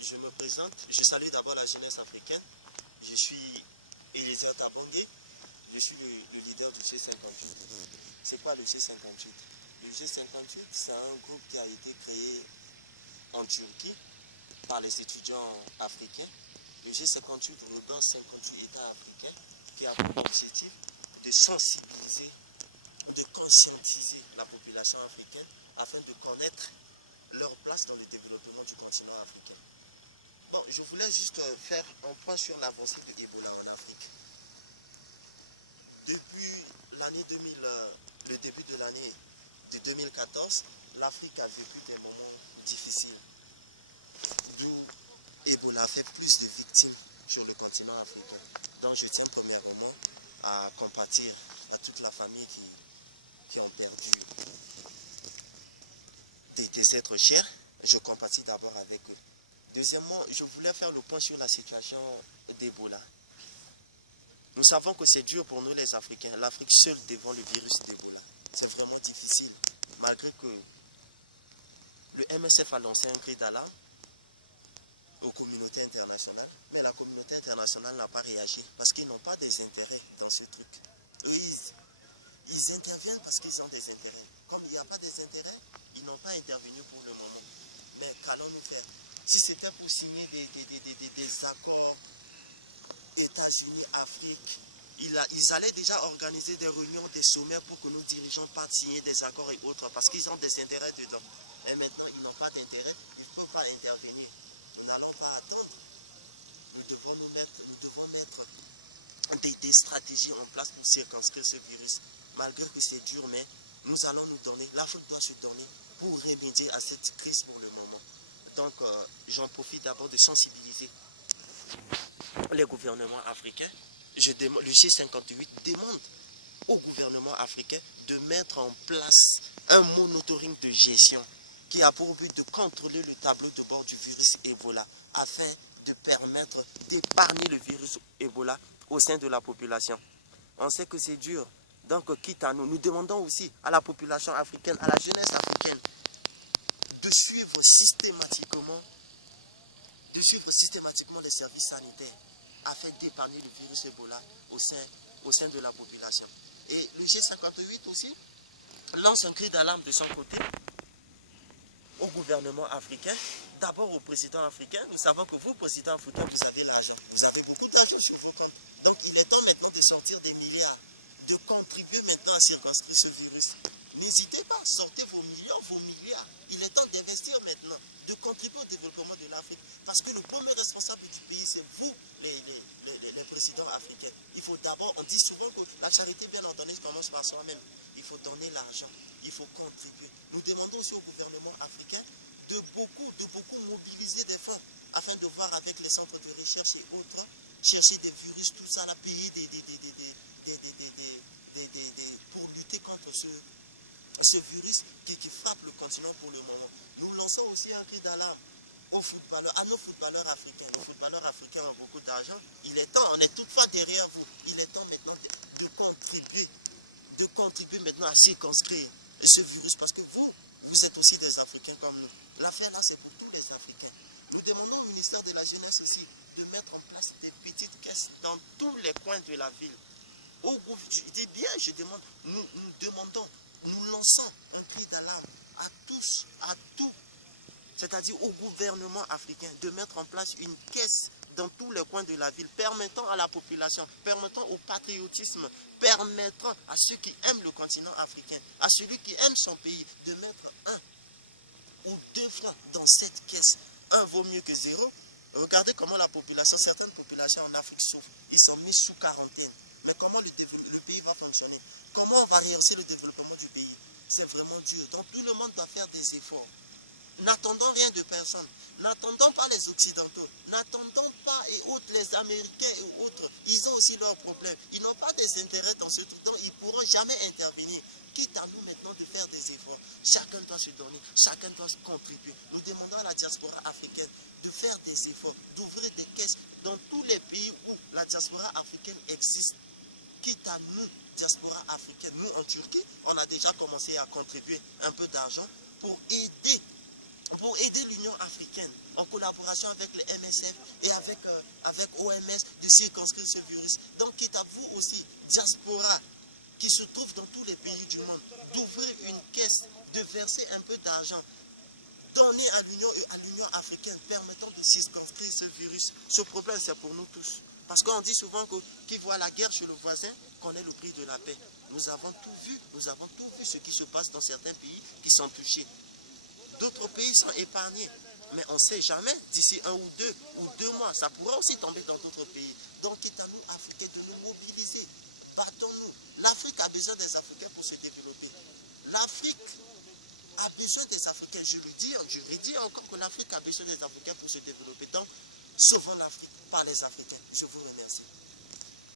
je me présente. Je salue d'abord la jeunesse africaine. Je suis Elisir Tabongé. Je suis le leader du G58. C'est quoi le G58? Le G58, c'est un groupe qui a été créé en Turquie par les étudiants africains. Le G58 regroupe 58 États africains qui a pour objectif de sensibiliser, de conscientiser la population africaine afin de connaître leur place dans le développement du continent africain. Bon, je voulais juste faire un point sur l'avancée de l'Ebola en Afrique. Depuis l'année 2000, le début de l'année de 2014, l'Afrique a vécu des moments difficiles, d'où Ebola a fait plus de victimes sur le continent africain. Donc je tiens premièrement à compatir à toute la famille qui ont perdu des êtres chers. Je compatis d'abord avec eux. Deuxièmement, je voulais faire le point sur la situation d'Ebola. Nous savons que c'est dur pour nous les Africains, l'Afrique seule devant le virus d'Ebola. C'est vraiment difficile, malgré que le MSF a lancé un cri d'alarme aux communautés internationales, mais la communauté internationale n'a pas réagi parce qu'ils n'ont pas des intérêts dans ce truc. Eux, ils interviennent parce qu'ils ont des intérêts. Comme il n'y a pas des intérêts, ils n'ont pas intervenu pour le moment. Mais qu'allons-nous faire? Si c'était pour signer des accords États-Unis, Afrique, ils allaient déjà organiser des réunions, des sommets pour que nos dirigeants partent signer des accords et autres parce qu'ils ont des intérêts dedans. Et maintenant, ils n'ont pas d'intérêt, ils ne peuvent pas intervenir. Nous n'allons pas attendre. Nous devons mettre des stratégies en place pour circonscrire ce virus. Malgré que c'est dur, mais nous allons nous donner, l'Afrique doit se donner pour remédier à cette crise pour le moment. Donc, j'en profite d'abord de sensibiliser les gouvernements africains. Le G58 demande au gouvernement africain de mettre en place un monitoring de gestion qui a pour but de contrôler le tableau de bord du virus Ebola afin de permettre d'épargner le virus Ebola au sein de la population. On sait que c'est dur, donc quitte à nous, nous demandons aussi à la population africaine, à la jeunesse africaine, de suivre systématiquement les services sanitaires afin d'épargner le virus Ebola au sein de la population. Et le G58 aussi lance un cri d'alarme de son côté au gouvernement africain, d'abord au président africain. Nous savons que vous, président africain, vous avez l'argent. Vous avez beaucoup d'argent sur vos comptes. Donc il est temps maintenant de sortir des milliards, de contribuer maintenant à circonscrire ce virus. N'hésitez pas, sortez vos millions, vos milliards. Il est temps d'investir maintenant, de contribuer au développement de l'Afrique. Parce que le premier responsable du pays, c'est vous, les présidents africains. Il faut d'abord, on dit souvent que la charité bien ordonnée commence par soi-même. Il faut donner l'argent, il faut contribuer. Nous demandons aussi au gouvernement africain de beaucoup mobiliser des fonds afin de voir avec les centres de recherche et autres, chercher des virus, tout ça, là, payer pour lutter contre ce virus qui frappe le continent pour le moment. Nous lançons aussi un cri d'alarme aux footballeurs, à nos footballeurs africains. Les footballeurs africains ont beaucoup d'argent. Il est temps, on est toutefois derrière vous. Il est temps maintenant de contribuer maintenant à circonscrire ce virus parce que vous êtes aussi des Africains comme nous. L'affaire là, c'est pour tous les Africains. Nous demandons au ministère de la Jeunesse aussi de mettre en place des petites caisses dans tous les coins de la ville. Je dis bien, je demande, nous lançons un cri d'alarme à tous, c'est-à-dire au gouvernement africain de mettre en place une caisse dans tous les coins de la ville, permettant à la population, permettant au patriotisme, permettant à ceux qui aiment le continent africain, à celui qui aime son pays, de mettre 1 ou 2 francs dans cette caisse. 1 vaut mieux que 0. Regardez comment certaines populations en Afrique souffrent. Ils sont mis sous quarantaine. Mais comment le pays va fonctionner? Comment on va rehausser le développement du pays? C'est vraiment dur. Donc tout le monde doit faire des efforts. N'attendons rien de personne. N'attendons pas les Occidentaux. N'attendons pas et autres, les Américains et autres. Ils ont aussi leurs problèmes. Ils n'ont pas des intérêts dans ce truc. Donc ils ne pourront jamais intervenir. Quitte à nous maintenant de faire des efforts. Chacun doit se donner. Chacun doit contribuer. Nous demandons à la diaspora africaine de faire des efforts, d'ouvrir des caisses dans tous les pays où la diaspora africaine existe. Quitte à nous, diaspora africaine, nous en Turquie, on a déjà commencé à contribuer un peu d'argent pour aider l'Union africaine. en collaboration avec le MSF et avec OMS, de circonscrire ce virus. Donc, quitte à vous aussi, diaspora, qui se trouve dans tous les pays du monde, d'ouvrir une caisse, de verser un peu d'argent, donner à l'Union africaine, permettant de circonscrire ce virus. Ce problème, c'est pour nous tous. Parce qu'on dit souvent que qui voit la guerre chez le voisin connaît le prix de la paix. Nous avons tout vu ce qui se passe dans certains pays qui sont touchés. D'autres pays sont épargnés. Mais on ne sait jamais, d'ici 1 ou 2 mois, ça pourra aussi tomber dans d'autres pays. Donc, c'est à nous, Africains, de nous mobiliser. Battons-nous. L'Afrique a besoin des Africains pour se développer. L'Afrique a besoin des Africains. Je redis encore que l'Afrique a besoin des Africains pour se développer. Donc, sauvons l'Afrique par les Africains. Je vous remercie.